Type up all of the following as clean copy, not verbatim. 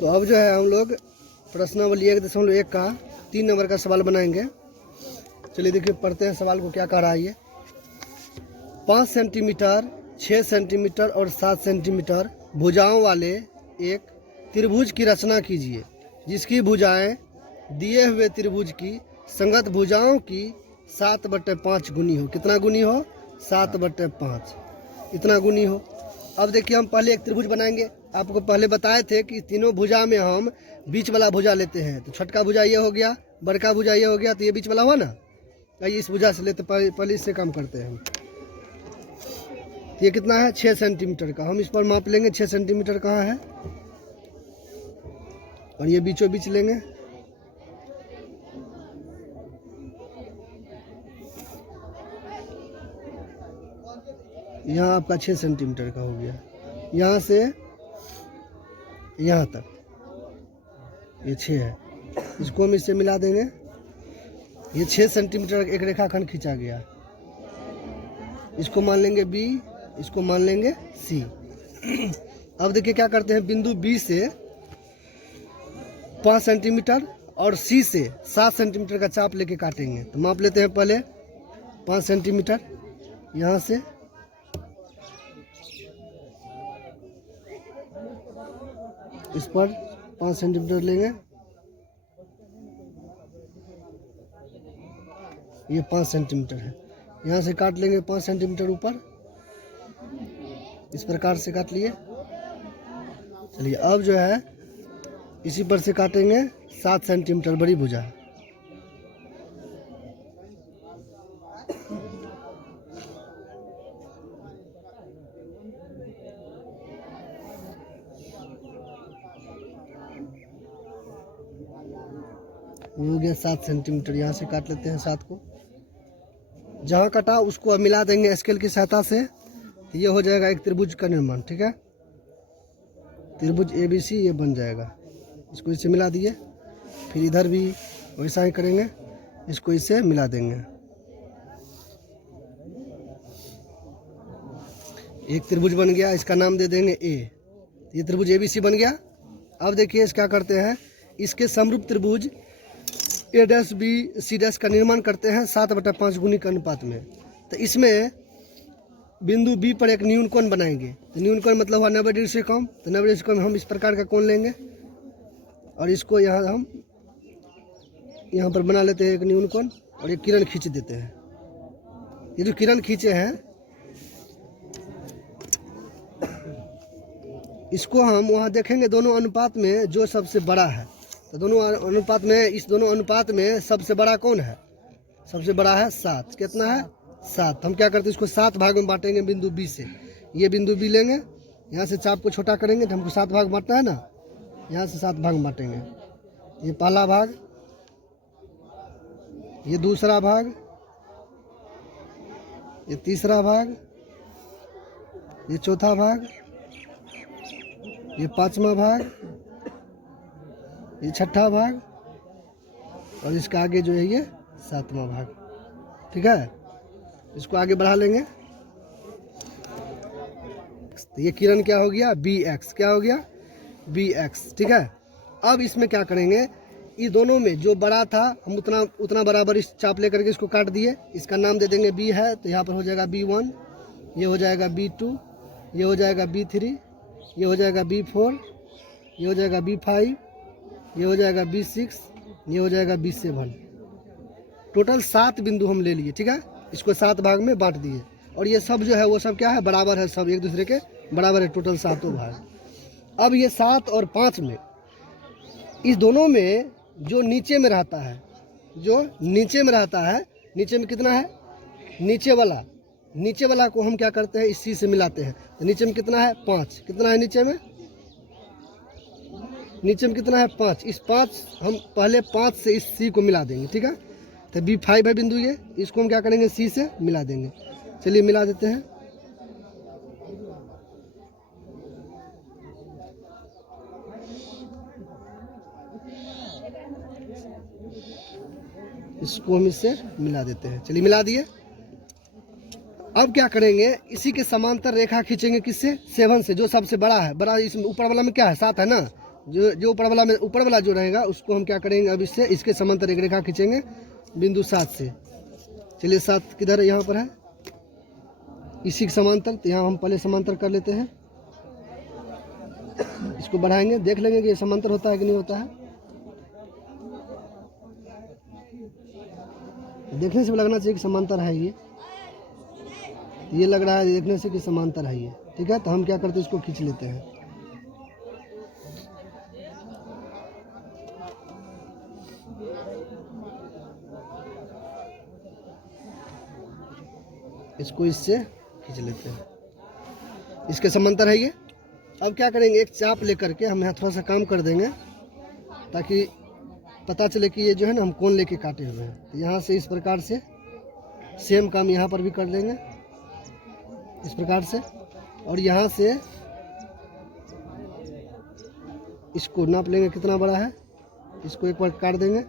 तो अब जो है हम लोग प्रश्नावली 1.1 का 3 नंबर का सवाल बनाएंगे। चलिए देखिए पढ़ते हैं सवाल को क्या कह रहा है ये। 5 सेंटीमीटर, 6 सेंटीमीटर और 7 सेंटीमीटर भुजाओं वाले एक त्रिभुज की रचना कीजिए जिसकी भुजाएं दिए हुए त्रिभुज की संगत भुजाओं की 7/5 गुनी हो। कितना गुनी हो? 7/5 इतना गुनी हो। अब देखिए हम पहले एक त्रिभुज बनाएंगे। आपको पहले बताए थे कि तीनों भुजा में हम बीच वाला भुजा लेते हैं। तो छोटका भुजा ये हो गया, बड़का भुजा ये हो गया, तो ये बीच वाला हुआ ना। आइए इस भुजा से लेते, पहले इससे काम करते हैं हम। ये कितना है? 6 सेंटीमीटर का। हम इस पर माप लेंगे 6 सेंटीमीटर कहाँ है, और ये बीचों बीच लेंगे। यहाँ आपका 6 सेंटीमीटर का हो गया, यहाँ से यहाँ तक ये 6 है। इसको हम इससे मिला देंगे। ये 6 सेंटीमीटर एक रेखाखंड खींचा गया। इसको मान लेंगे B, इसको मान लेंगे C। अब देखिए क्या करते हैं, बिंदु B से 5 सेंटीमीटर और C से 7 सेंटीमीटर का चाप लेके काटेंगे। तो माप लेते हैं पहले 5 सेंटीमीटर, यहाँ से इस पर 5 सेंटीमीटर लेंगे। ये 5 सेंटीमीटर है। यहाँ से काट लेंगे 5 सेंटीमीटर ऊपर, इस प्रकार से काट लिए। चलिए अब जो है इसी पर से काटेंगे 7 सेंटीमीटर बड़ी भुजा। ये हो गया 7 सेंटीमीटर। यहाँ से काट लेते हैं 7 को। जहाँ कटा उसको अब मिला देंगे स्केल की सहायता से। तो ये हो जाएगा एक त्रिभुज का निर्माण। ठीक है, त्रिभुज ABC ये बन जाएगा। इसको इससे मिला दिए, फिर इधर भी वैसा ही करेंगे, इसको इससे मिला देंगे। एक त्रिभुज बन गया, इसका नाम दे देंगे A। ये त्रिभुज ABC बन गया। अब देखिए इस क्या करते हैं, इसके समरूप त्रिभुज A'BC' का निर्माण करते हैं 7/5 गुनी के अनुपात में। तो इसमें बिंदु B पर एक न्यून कोण बनाएंगे। तो न्यून कोण मतलब हुआ 90 डिग्री से कम। तो 90 डिग्री से कम हम इस प्रकार का कोण लेंगे और इसको यहाँ हम यहाँ पर बना लेते हैं एक न्यून कोण, और एक किरण खींच देते हैं। ये जो किरण खींचे हैं इसको हम वहाँ देखेंगे दोनों अनुपात में जो सबसे बड़ा है। तो दोनों अनुपात में, इस दोनों अनुपात में सबसे बड़ा कौन है? सबसे बड़ा है 7। कितना है? 7। हम क्या करते हैं, इसको 7 भाग में बांटेंगे बिंदु B से। ये बिंदु B लेंगे, यहाँ से चाप को छोटा करेंगे। तो हमको 7 भाग बांटना है ना, यहाँ से 7 भाग बांटेंगे। ये पहला भाग, ये दूसरा भाग, ये तीसरा भाग, ये चौथा भाग, ये 5वां भाग, ये 6ठा भाग, और इसका आगे जो है ये 7वां भाग। ठीक है, इसको आगे बढ़ा लेंगे। तो ये किरण क्या हो गया? BX। क्या हो गया? BX। ठीक है, अब इसमें क्या करेंगे, ये दोनों में जो बड़ा था हम उतना बराबर इस चाप लेकर के इसको काट दिए। इसका नाम दे देंगे B है, तो यहाँ पर हो जाएगा B1, ये हो जाएगा B2, ये हो जाएगा B3, ये हो जाएगा B4, ये हो जाएगा B5, ये हो जाएगा B6, ये हो जाएगा B7। टोटल 7 बिंदु हम ले लिए। ठीक है, इसको 7 भाग में बांट दिए, और ये सब जो है वो सब क्या है? बराबर है, सब एक दूसरे के बराबर है, टोटल 7 भाग। अब ये 7 और 5 में, इस दोनों में जो नीचे में रहता है, जो नीचे में रहता है, नीचे में कितना है? नीचे वाला को हम क्या करते हैं, इस C से मिलाते हैं। तो नीचे में कितना है? 5। कितना है नीचे में? नीचे में कितना है? 5। इस 5 हम पहले 5 से इस C को मिला देंगे। ठीक है, तो B5 है बिंदु, ये इसको हम क्या करेंगे? C से मिला देंगे। चलिए मिला देते हैं। इसको हम इससे मिला देते हैं। चलिए मिला दिए। अब क्या करेंगे, इसी के समांतर रेखा खींचेंगे, किससे, 7 से, जो सबसे बड़ा है। बड़ा इसमें ऊपर वाला में क्या है, 7 है ना, जो ऊपर वाला में, ऊपर वाला जो रहेगा उसको हम क्या करेंगे, अब इससे इसके समांतर एक रेखा खींचेंगे बिंदु 7 से। चलिए 7 किधर है, यहाँ पर है, इसी के समांतर। तो यहाँ हम पहले समांतर कर लेते हैं, इसको बढ़ाएंगे, देख लेंगे कि ये समांतर होता है कि नहीं होता है। देखने से लगना चाहिए कि समांतर है, ये लग रहा है देखने से कि समांतर है ये, ठीक है। तो हम क्या करते हैं, इसको खींच लेते हैं। इसको इससे खींच लेते हैं, इसके समांतर है ये। अब क्या करेंगे, एक चाप लेकर के हम यहाँ थोड़ा सा काम कर देंगे, ताकि पता चले कि ये जो है ना हम कौन लेके काटे हुए हैं। तो यहाँ से इस प्रकार से सेम काम यहाँ पर भी कर देंगे, इस प्रकार से। और यहाँ से इसको नाप लेंगे कितना बड़ा है, इसको एक बार काट देंगे।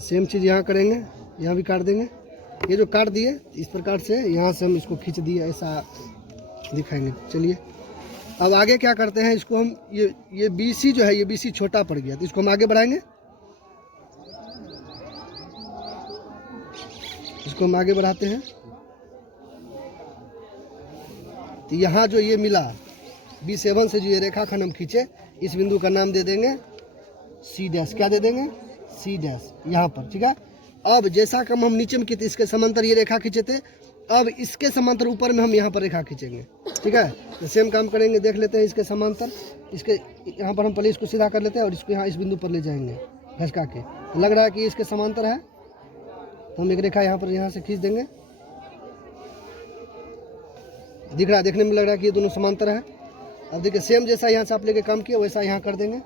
सेम चीज़ यहाँ करेंगे, यहाँ भी काट देंगे। ये जो काट दिए इस प्रकार से, यहाँ से हम इसको खींच दिए, ऐसा दिखाएंगे। चलिए अब आगे क्या करते हैं, इसको हम ये BC जो है, ये BC छोटा पड़ गया, तो इसको हम आगे बढ़ाएंगे, इसको हम आगे बढ़ाते हैं। तो यहाँ जो ये मिला B7 से जो ये रेखाखंड हम खींचे, इस बिंदु का नाम दे देंगे C'। क्या दे देंगे, C', यहाँ पर, ठीक है। अब जैसा काम हम नीचे में किए थे, इसके समांतर ये रेखा खींचे थे, अब इसके समांतर ऊपर में हम यहाँ पर रेखा खींचेंगे, ठीक है। तो सेम काम करेंगे, देख लेते हैं इसके समांतर। इसके यहाँ पर हम पहले इसको सीधा कर लेते हैं और इसको यहाँ इस बिंदु पर ले जाएंगे घसका के। तो लग रहा है कि इसके समांतर है, तो हम एक रेखा यहाँ पर यहाँ से खींच देंगे। दिख रहा है, देखने में लग रहा है कि ये दोनों समांतर है। अब देखिए सेम जैसा यहाँ से आप लेके काम किया वैसा यहाँ कर देंगे।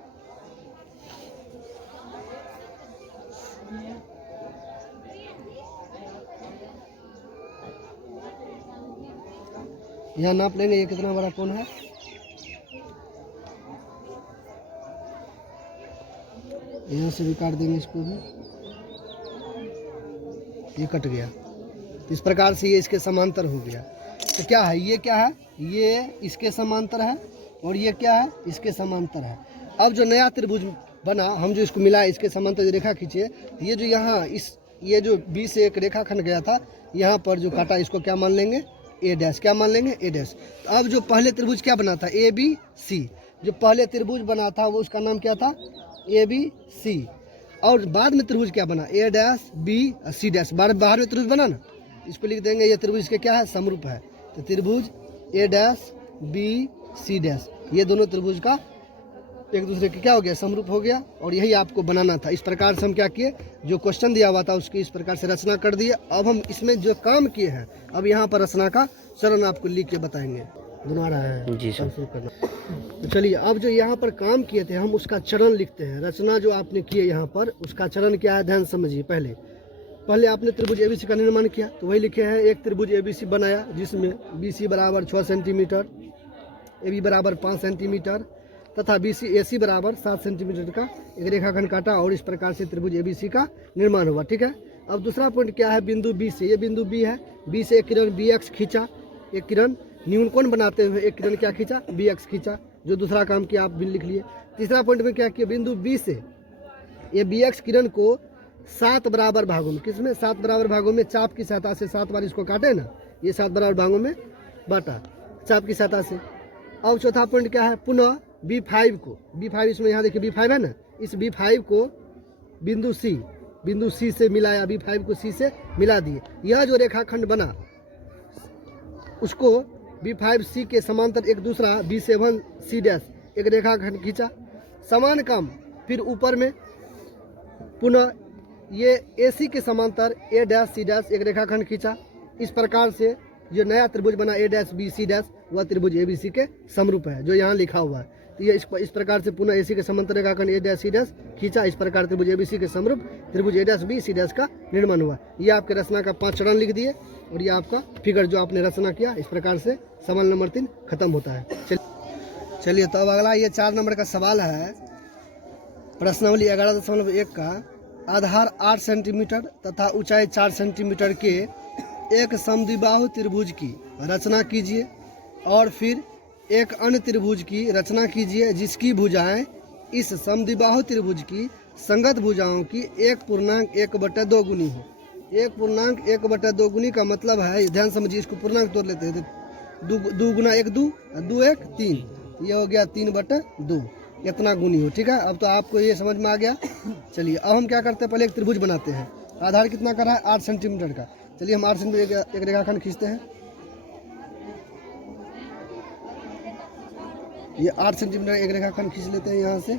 यहाँ नाप लेंगे ये कितना बड़ा कोण है, यहाँ से भी काट देंगे, इसको भी, ये कट गया। इस प्रकार से ये इसके समांतर हो गया। तो क्या है, ये क्या है, ये इसके समांतर है, और ये क्या है, इसके समांतर है। अब जो नया त्रिभुज बना, हम जो इसको मिला, इसके समांतर जो रेखा खींचे, ये जो यहाँ ये जो B से एक रेखाखंड गया था, यहाँ पर जो काटा, इसको क्या मान लेंगे, A'। क्या मान लेंगे, A'। तो अब जो पहले त्रिभुज क्या बना था, ABC, जो पहले त्रिभुज बना था वो उसका नाम क्या था, ABC। और बाद में त्रिभुज क्या बना, A', B, C'। बाहर में त्रिभुज बना ना, इसको लिख देंगे, ये त्रिभुज इसके क्या है, समरूप है। तो त्रिभुज A', B, C', ये दोनों त्रिभुज का एक दूसरे के क्या हो गया, समरूप हो गया। और यही आपको बनाना था। इस प्रकार से हम क्या किए, जो क्वेश्चन दिया हुआ था उसकी इस प्रकार से रचना कर दिए। अब हम इसमें जो काम किए हैं, अब यहाँ पर रचना का चरण आपको लिख के बताएंगे। दोनों रहा है जी सर, शुरू करना। तो चलिए, अब जो यहाँ पर काम किए थे हम उसका चरण लिखते हैं। रचना जो आपने किए यहाँ पर, उसका चरण क्या है, ध्यान समझिए। पहले आपने त्रिभुज ABC का निर्माण किया, तो वही लिखे हैं, एक त्रिभुज ABC बनाया जिसमें BC बराबर 6 सेंटीमीटर, AB बराबर 5 सेंटीमीटर तथा AC बराबर 7 सेंटीमीटर का एक रेखाखंड काटा, और इस प्रकार से त्रिभुज ABC का निर्माण हुआ, ठीक है। अब दूसरा पॉइंट क्या है, बिंदु B से, ये बिंदु B है, B से एक किरण BX खींचा, एक किरण न्यून कोण बनाते हुए एक किरण क्या खींचा, BX खींचा। जो दूसरा काम किया आप भी लिख लिए। तीसरा पॉइंट में क्या किया, बिंदु B से ये BX किरण को 7 बराबर भागों में, किसमें, 7 बराबर भागों में चाप की सहायता से 7 बार इसको काटे ना, ये 7 बराबर भागों में बांटा चाप की सहायता से। अब चौथा पॉइंट क्या है, पुनः B5 को, B5 इसमें यहाँ देखिए B5 है ना, इस B5 को बिंदु C से मिलाया, B5 को C से मिला दिए। यह जो रेखाखंड बना उसको B5C के समांतर एक दूसरा B7C' एक रेखाखंड खींचा। समान काम फिर ऊपर में पुनः ये AC के समांतर A', C' एक रेखाखंड खींचा। इस प्रकार से जो नया त्रिभुज बना A', वह त्रिभुज ABC के समरूप है, जो यहाँ लिखा हुआ है। तो ये इस प्रकार से पुनः AC के समांतर रेखाखंड A', खींचा। इस प्रकार त्रिभुज ABC के समरूप त्रिभुज A', B, C' का निर्माण हुआ। ये आपके रचना का 5 चरण लिख दिए, और ये आपका फिगर जो आपने रचना किया, इस प्रकार से सवाल नंबर 3 खत्म होता है। चलिए, तो अब अगला ये 4 नंबर का सवाल है, प्रश्नावली 11.1 का। आधार 8 सेंटीमीटर तथा ऊंचाई 4 सेंटीमीटर के एक समद्विबाहु त्रिभुज की रचना कीजिए और फिर एक अन्य त्रिभुज की रचना कीजिए जिसकी भुजाएं इस समद्विबाहु त्रिभुज की संगत भुजाओं की 1.1/2 गुनी हो। 1.1/2 गुनी का मतलब है, ध्यान समझिए, इसको पूर्णांक तोड़ लेते हैं। दो गुना 1 2, 2 1 3, ये हो गया 3/2, इतना गुनी हो। ठीक है, अब तो आपको ये समझ में आ गया। चलिए अब हम क्या करते हैं, पहले एक त्रिभुज बनाते हैं। आधार कितना का है, 8 सेंटीमीटर का। चलिए हम 8 सेंटीमीटर एक रेखाखंड खींचते हैं। ये 8 सेंटीमीटर एक रेखाखंड खींच लेते हैं यहाँ से।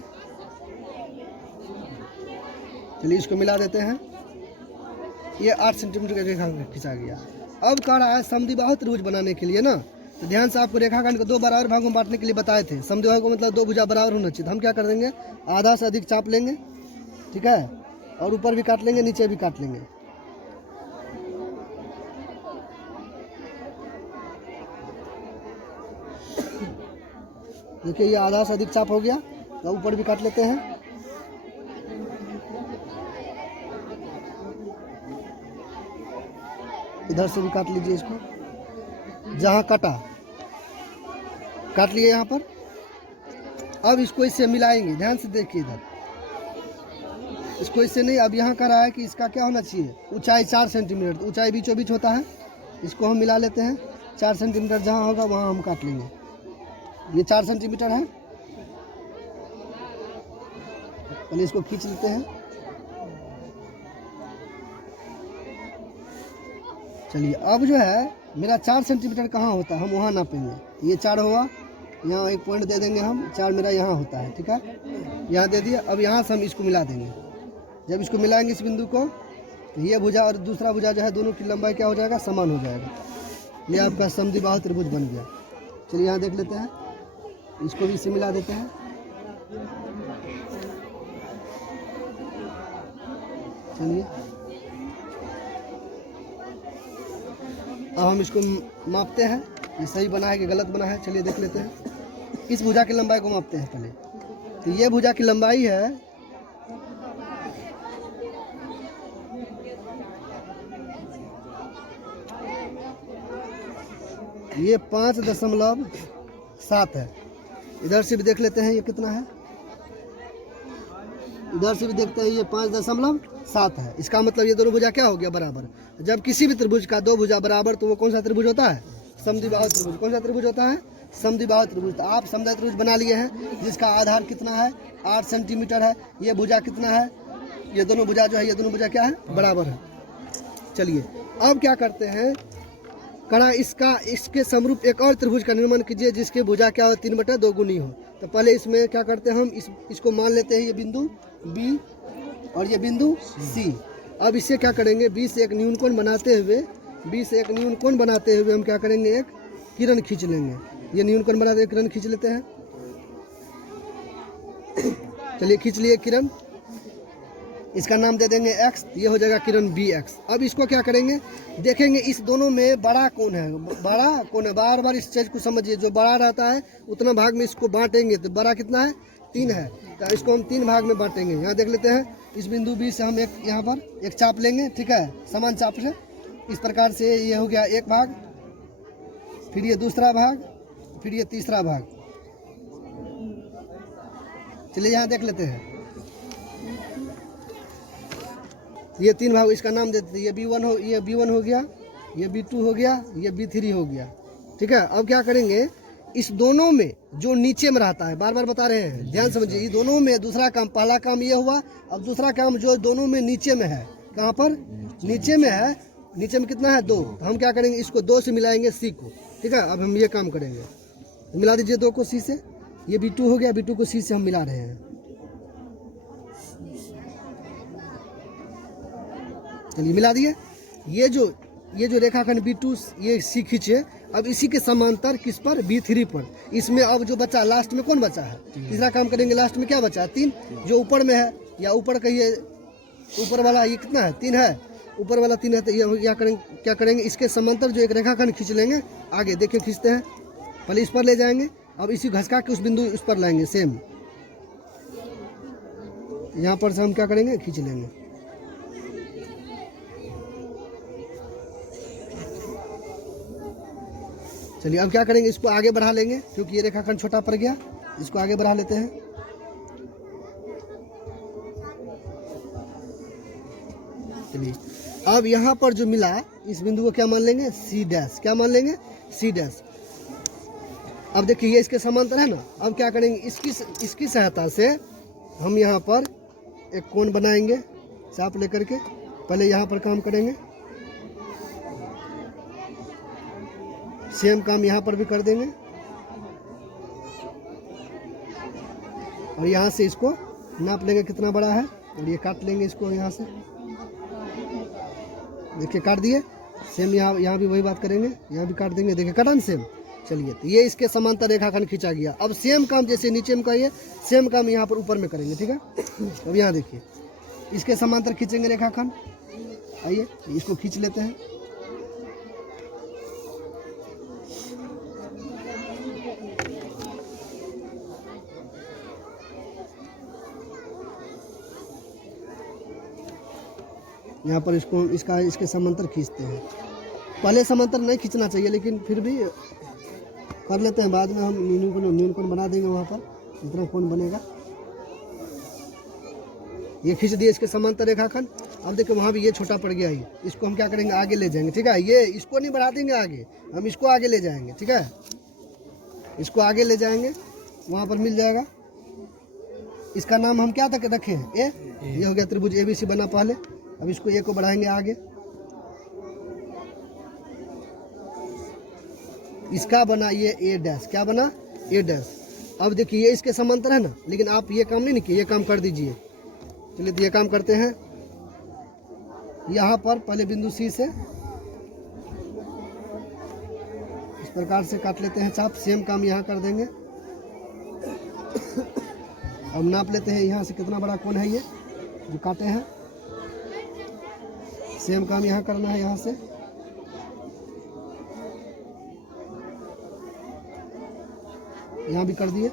चलिए इसको मिला देते हैं। ये 8 सेंटीमीटर का रेखाखंड खींचा गया। अब कह रहा है समद्विबाहु त्रिभुज बनाने के लिए ना, तो ध्यान से आपको रेखाखंड को 2 बराबर भागों में बांटने के लिए बताए थे। समद्विबाहु को मतलब 2 भुजा बराबर होना चाहिए। तो हम क्या कर देंगे, आधा से अधिक चाप लेंगे, ठीक है, और ऊपर भी काट लेंगे, नीचे भी काट लेंगे। देखिए ये आधा से अधिक चाप हो गया, तो ऊपर भी काट लेते हैं। इधर से भी काट लीजिए इसको, जहाँ काटा काट लिए यहाँ पर। अब इसको इससे मिलाएंगे, ध्यान से देखिए इधर, इसको इससे नहीं। अब यहाँ कह रहा है कि इसका क्या होना चाहिए, ऊंचाई 4 सेंटीमीटर, तो ऊंचाई बीचों बीच होता है। इसको हम मिला लेते हैं। 4 सेंटीमीटर जहाँ होगा वहाँ हम काट लेंगे। ये 4 सेंटीमीटर है। पहले इसको खींच लेते हैं। चलिए अब जो है मेरा 4 सेंटीमीटर कहाँ होता है, हम वहाँ नापेंगे। ये 4 हुआ, यहाँ एक पॉइंट दे देंगे हम। 4 मेरा यहाँ होता है, ठीक है, यहाँ दे दिया। अब यहाँ से हम इसको मिला देंगे। जब इसको मिलाएंगे इस बिंदु को, तो ये भुजा और दूसरा भुजा जो है, दोनों की लंबाई क्या हो जाएगा, समान हो जाएगा। ये आपका समद्विबाहु त्रिभुज बन गया। चलिए यहाँ देख लेते हैं, इसको भी इससे मिला देते हैं। चलिए अब हम इसको मापते हैं, ये सही बना है कि गलत बना है। चलिए देख लेते हैं। इस भुजा की लंबाई को मापते हैं पहले। तो ये भुजा की लंबाई है ये 5.7 है। इधर से भी देख लेते हैं ये कितना है, इधर से भी देखते हैं ये 5.7 है। इसका मतलब ये दोनों भुजा क्या हो गया, बराबर। जब किसी भी त्रिभुज का 2 भुजा बराबर, तो वो कौन सा त्रिभुज होता है, समद्विबाहु त्रिभुज। कौन सा त्रिभुज होता है, समद्विबाहु त्रिभुज। तो आप समद्विबाहु त्रिभुज बना लिए हैं, जिसका आधार कितना है, 8 सेंटीमीटर है। ये भुजा कितना है, ये दोनों भुजा जो है, ये दोनों भुजा क्या है, बराबर है। चलिए अब क्या करते हैं, कड़ा इसके समरूप एक और त्रिभुज का निर्माण कीजिए जिसके भुजा क्या हो, 3/2 गुनी हो। तो पहले इसमें क्या करते हैं हम, इसको मान लेते हैं ये बिंदु B और ये बिंदु C। अब इससे क्या करेंगे, B से एक न्यूनकोण बनाते हुए हम क्या करेंगे, एक किरण खींच लेंगे। ये न्यूनकोण बनाते हुए किरण खींच लेते हैं। चलिए खींच लिए किरण, इसका नाम दे देंगे x, ये हो जाएगा किरण BX। अब इसको क्या करेंगे, देखेंगे इस दोनों में बड़ा कौन है, बार बार इस चीज को समझिए। जो बड़ा रहता है उतना भाग में इसको बांटेंगे, तो बड़ा कितना है, 3 है। तो इसको हम 3 भाग में बांटेंगे। यहाँ देख लेते हैं, इस बिंदु B से हम एक यहाँ पर एक चाप लेंगे, ठीक है, समान चाप से। इस प्रकार से ये हो गया एक भाग, फिर ये दूसरा भाग, फिर ये तीसरा भाग। चलिए यहाँ देख लेते हैं, ये 3 भाग, इसका नाम देते हैं। ये B1 हो गया, ये B2 हो गया, ये B3 हो गया, ठीक है। अब क्या करेंगे, इस दोनों में जो नीचे में रहता है, बार बार बता रहे हैं, ध्यान समझिए। ये दोनों में दूसरा काम, पहला काम ये हुआ। अब दूसरा काम जो दोनों में नीचे में है, कहाँ पर, नीचे में है। नीचे में कितना है, 2। तो हम क्या करेंगे, इसको 2 से मिलाएंगे C को, ठीक है। अब हम ये काम करेंगे, मिला दीजिए 2 को C से। ये B2 हो गया, B2 को C से हम मिला रहे हैं। चलिए मिला दिए। ये जो रेखाखंड B2 ये C खींचे। अब इसी के समांतर किस पर, B3 पर। इसमें अब जो बचा, लास्ट में कौन बचा है, तीसरा काम करेंगे। लास्ट में क्या बचा है, 3, जो ऊपर में है, या ऊपर कहिए, ऊपर वाला ये कितना है, 3 है, ऊपर वाला 3 है। तो ये क्या करेंगे, इसके समांतर जो एक रेखाखंड खींच लेंगे। आगे देखिए खींचते हैं, पहले इस पर ले जाएंगे। अब इसी घसका के उस बिंदु इस पर लाएंगे, सेम यहाँ पर से हम क्या करेंगे, खींच लेंगे। चलिए अब क्या करेंगे, इसको आगे बढ़ा लेंगे क्योंकि ये रेखाखंड छोटा पड़ गया, इसको आगे बढ़ा लेते हैं। चलिए अब यहाँ पर जो मिला इस बिंदु को क्या मान लेंगे, सी डैश। क्या मान लेंगे, सी डैश। अब देखिए ये इसके समांतर है ना। अब क्या करेंगे, इसकी सहायता से हम यहाँ पर एक कोण बनाएंगे चाप लेकर के। पहले यहाँ पर काम करेंगे, सेम काम यहाँ पर भी कर देंगे और यहाँ से इसको नाप लेंगे कितना बड़ा है और ये काट लेंगे इसको यहाँ से। देखिए काट दिए। सेम यहाँ भी वही बात करेंगे, यहाँ भी काट देंगे। देखिए कटन सेम। चलिए तो ये इसके समांतर रेखाखंड खींचा गया। अब सेम काम जैसे नीचे में कहिए, सेम काम यहाँ पर ऊपर में करेंगे, ठीक है। अब यहाँ देखिए इसके समांतर खींचेंगे रेखाखंड। आइए इसको खींच लेते हैं। यहाँ पर इसके समांतर खींचते हैं। पहले समांतर नहीं खींचना चाहिए लेकिन फिर भी कर लेते हैं, बाद में हम न्यून कोण बना देंगे वहाँ पर जितना कोण बनेगा। ये खींच दिए इसके समांतर रेखाखंड। अब देखिए वहाँ भी ये छोटा पड़ गया है, इसको हम क्या करेंगे, आगे ले जाएंगे, ठीक है। ये इसको नहीं बढ़ा देंगे आगे, हम इसको आगे ले जाएंगे, ठीक है। इसको आगे ले जाएंगे, वहाँ पर मिल जाएगा। इसका नाम हम क्या तक रखे हैं, ए। ये हो गया त्रिभुज ABC बना पहले। अब इसको ए को बढ़ाएंगे आगे, इसका बना ये ए डैश। क्या बना, ए डैश। अब देखिए ये इसके समांतर है ना, लेकिन आप ये काम नहीं किए, ये काम कर दीजिए। चलिए तो ये काम करते हैं। यहाँ पर पहले बिंदु सी से इस प्रकार से काट लेते हैं चाप। सेम काम यहाँ कर देंगे। अब नाप लेते हैं यहाँ से कितना बड़ा कोण है ये जो काटे हैं। सेम काम यहाँ करना है, यहाँ से यहाँ भी कर दिए।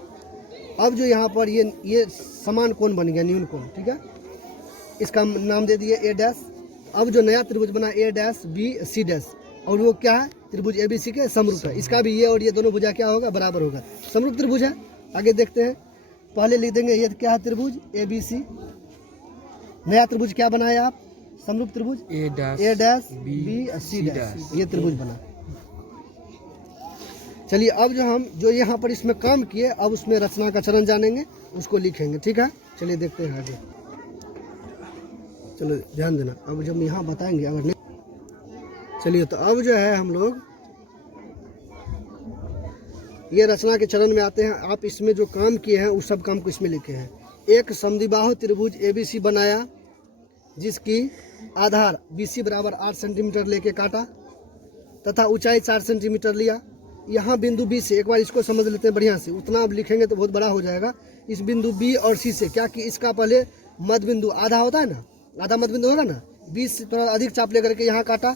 अब जो यहाँ पर ये समान कोण बन गया, न्यून कोण, ठीक है। इसका नाम दे दिए ए डैश। अब जो नया त्रिभुज बना ए डैश बी सी डैश, और वो क्या है, त्रिभुज ABC के समरूप है। इसका भी ये और ये दोनों भुजा क्या होगा, बराबर होगा, समरूप त्रिभुज है। आगे देखते हैं, पहले लिख देंगे ये क्या है, त्रिभुज ABC। नया त्रिभुज क्या बनाया आप, समरूप त्रिभुज ए डैश बी सी डैश, ये त्रिभुज बना। चलिए अब जो यहाँ पर इसमें काम किए, अब उसमें रचना का चरण जानेंगे, उसको लिखेंगे, ठीक है। चलिए देखते हैं आगे। चलो ध्यान देना, अब जब यहाँ बताएंगे अगर नहीं। चलिए तो अब जो है हम लोग ये रचना के चरण में आते हैं। आप इसमें जो काम किए हैं उस सब काम को इसमें लिखे हैं। एक समद्विबाहु त्रिभुज ABC बनाया, जिसकी आधार BC बराबर 8 सेंटीमीटर लेके काटा तथा ऊंचाई 4 सेंटीमीटर लिया। यहाँ बिंदु B से, एक बार इसको समझ लेते हैं बढ़िया से, उतना अब लिखेंगे तो बहुत बड़ा हो जाएगा। इस बिंदु B और C से क्या कि इसका पहले मध्य बिंदु आधा होता है ना, आधा मध्य बिंदु होगा ना, 20 से थोड़ा अधिक चाप लेकर के यहाँ काटा,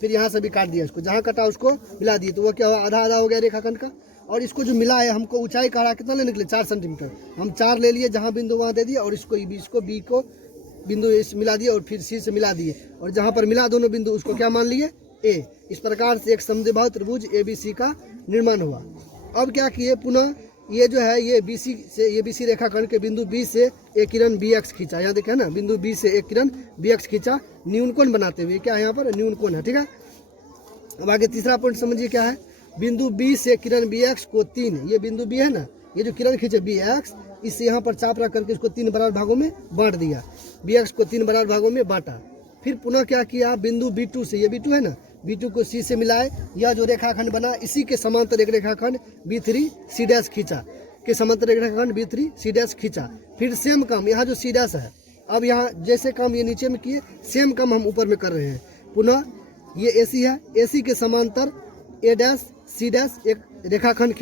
फिर यहाँ से भी काट दिया इसको, जहाँ काटा उसको मिला दिए, तो वो क्या हुआ, आधा आधा हो गया रेखाखंड का। और इसको जो मिला है, हमको ऊंचाई कहा कितना लेने के लिए, 4 सेंटीमीटर। हम 4 ले लिए, जहाँ बिंदु वहाँ दे दिया, और इसको B को बिंदु इस मिला दिए और फिर C से मिला दिए, और जहाँ पर मिला दोनों बिंदु उसको क्या मान लिए, A। इस प्रकार से एक समद्विबाहु त्रिभुज ABC का निर्माण हुआ। अब क्या किए, पुनः ये जो है ये ABC रेखाखंड के बिंदु B से एक किरण BX खींचा। यहाँ देखिए ना, बिंदु B से एक किरण BX खींचा, न्यून कोण बनाते हुए। क्या है यहाँ पर, न्यून कोण है, ठीक है। अब आगे तीसरा पॉइंट समझिए क्या है। बिंदु B से किरण BX को 3, ये बिंदु B है ना, ये जो किरण खींचे BX, इससे यहाँ पर चाप रख करके इसको 3 बराबर भागों में बांट दिया। BX को 3 बराबर भागों में बांटा। फिर पुनः क्या किया, बिंदु B2 से, ये B2 है ना, B2 को C से मिलाए। यह जो रेखाखंड बना, इसी के समांतर एक रेखाखंड B3 C डैश खींचा, के समांतर एक रेखाखंड B3 C डैश खींचा। फिर सेम काम यहाँ जो C डैश है, अब यहाँ जैसे काम ये नीचे में किए, सेम काम हम ऊपर में कर रहे हैं। पुनः ये AC है, AC के समांतर A डैश C डैश एक रेखाखंड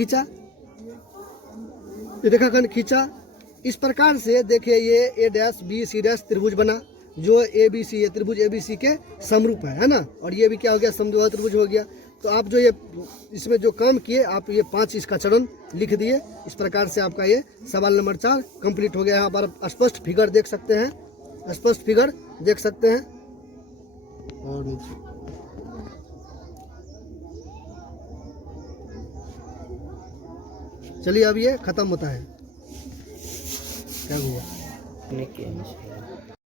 खींचा। इस प्रकार से देखिए ये A dash B C dash त्रिभुज बना, जो ABC ये त्रिभुज ABC के समरूप है ना। और ये भी क्या हो गया, समद्विबाहु त्रिभुज हो गया। तो आप जो ये इसमें जो काम किए, आप ये 5 इसका चरण लिख दिए। इस प्रकार से आपका ये सवाल नंबर 4 कंप्लीट हो गया। यहाँ पर स्पष्ट फिगर देख सकते हैं, और चलिए अब ये ख़त्म होता है। क्या हुआ? नहीं किया।